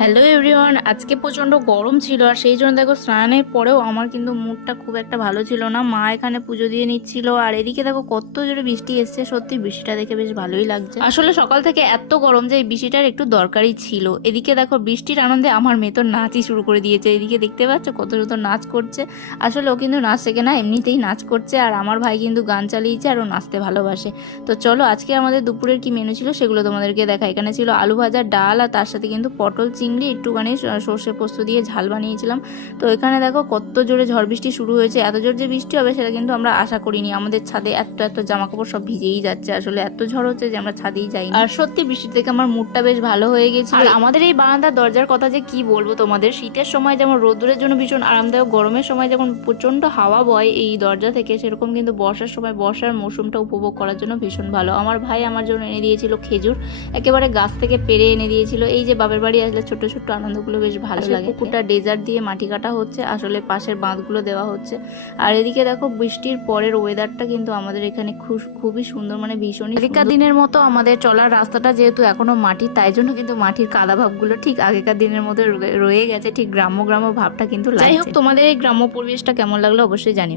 Hello everyone, আজকে প্রচণ্ড গরম ছিল আর সেই জন্য দেখো স্নানের পরেও আমার কিন্তু মুডটা খুব একটা ভালো ছিল না। মা এখানে পুজো দিয়ে নিচ্ছিল আর এদিকে দেখো কত জোরে বৃষ্টি এসছে। সত্যি বৃষ্টিটা দেখে বেশ ভালোই লাগছে। আসলে সকাল থেকে এত গরম যে এই বৃষ্টিটার একটু দরকারই ছিল। এদিকে দেখো বৃষ্টির আনন্দে আমার মেয়ে তো নাচই শুরু করে দিয়েছে। এদিকে দেখতে পাচ্ছ কত সুন্দর নাচ করছে। আসলে ও কিন্তু নাচ শেখে না, এমনিতেই নাচ করছে। আর আমার ভাই কিন্তু গান চালিয়েছে আর ও নাচতে ভালোবাসে। তো চলো আজকে আমাদের দুপুরের কি মেনু ছিল সেগুলো তোমাদেরকে দেখা। এখানে ছিল আলু ভাজা, ডাল আর তার সাথে কিন্তু পটল চিংড়ি একটুখানি সর্ষে পোস্ত দিয়ে ঝাল বানিয়েছিলাম। তো এখানে দেখো কত জোরে ঝড় বৃষ্টি শুরু হয়েছে। এত জোর যে বৃষ্টি হবে সেটা কিন্তু আমরা আশা করিনি। আমাদের ছাদে এত জামা কাপড় সব ভিজেই যাচ্ছে। আসলে এত ঝড় হচ্ছে যে আমরা ছাদেই যাই। আর সত্যি বৃষ্টি থেকে আমার মুডটা বেশ ভালো হয়ে গেছিল। আর আমাদের এই বারান্দার দরজার কথা যে কি বলবো তোমাদের, শীতের সময় যেমন রোদ্দুরের জন্য ভীষণ আরামদায়ক, গরমের সময় যখন প্রচন্ড হাওয়া বয় এই দরজা থেকে, সেরকম কিন্তু বর্ষার সময় বর্ষার মৌসুমটা উপভোগ করার জন্য ভীষণ ভালো। আমার ভাই আমার জন্য এনে দিয়েছিল খেজুর, একেবারে গাছ থেকে পেরে এনে দিয়েছিল। এই যে বাপের বাড়ি আসলে ছোট ছোট আনন্দগুলো বেশ ভালো লাগে। পুকুরটা ডেজার্ট দিয়ে মাটি কাটা হচ্ছে, আসলে পাশের বাঁধগুলো দেওয়া হচ্ছে। আর এদিকে দেখো বৃষ্টির পরের ওয়েদারটা কিন্তু আমাদের এখানে খুবই সুন্দর, মানে ভীষণই। আগেকার দিনের মতো আমাদের চলার রাস্তাটা যেহেতু এখনো মাটি, তাই জন্য কিন্তু মাটির কাদা ভাবগুলো ঠিক আগেকার দিনের মধ্যে রয়ে গেছে। ঠিক গ্রাম্য গ্রাম্য ভাবটা কিন্তু লাগছে। যাই হোক, তোমাদের এই গ্রাম্য পরিবেশটা কেমন লাগলো অবশ্যই জানিও।